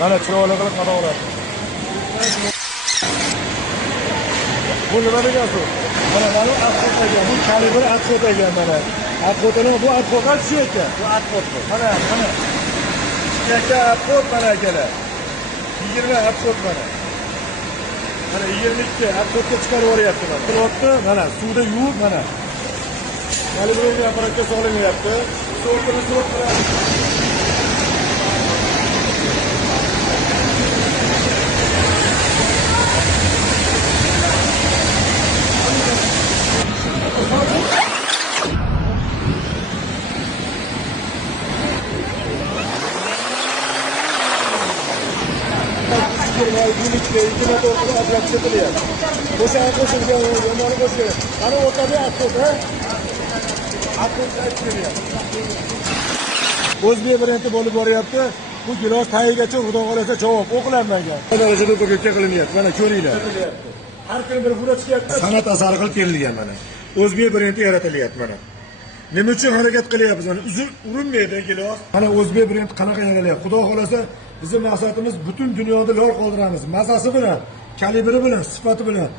Mana chiroyli qilib qadaveradi. Bu nima degani? Mana atxotaga, bu kalibr atxotaga mana. Atxotaning bu atxotga shu ekan. Bu atxot. Mana. Ikkita atxot mana akalar. 20 atxot mana. Mana 22 atxotga chiqarib yuboryapti mana. Pilotni mana suvda yuvib mana. Kalibrni apparatga solinmayapti. So'rtini so'rtiradi. O'zbek brendi bo'lib boryapti. Bu gilos tagigacha xudo xolasa javob o'qilanmagan. Darajada o'qitga qilinyapti. Mana ko'ringlar. Har kuni bir fura chiqyapti. San'at asari qilib kelingan mana. O'zbek brendi yaratilyapti mana. Nima uchun harakat qilyapmiz? Mana urinmaydi gilos. Mana o'zbek brendi qanaqa yaratilyapti? Xudo xolasa bizning maqsadimiz butun dunyoda lol qoldiramiz. Mazasi bilan, kalibri bilan, sifati bilan.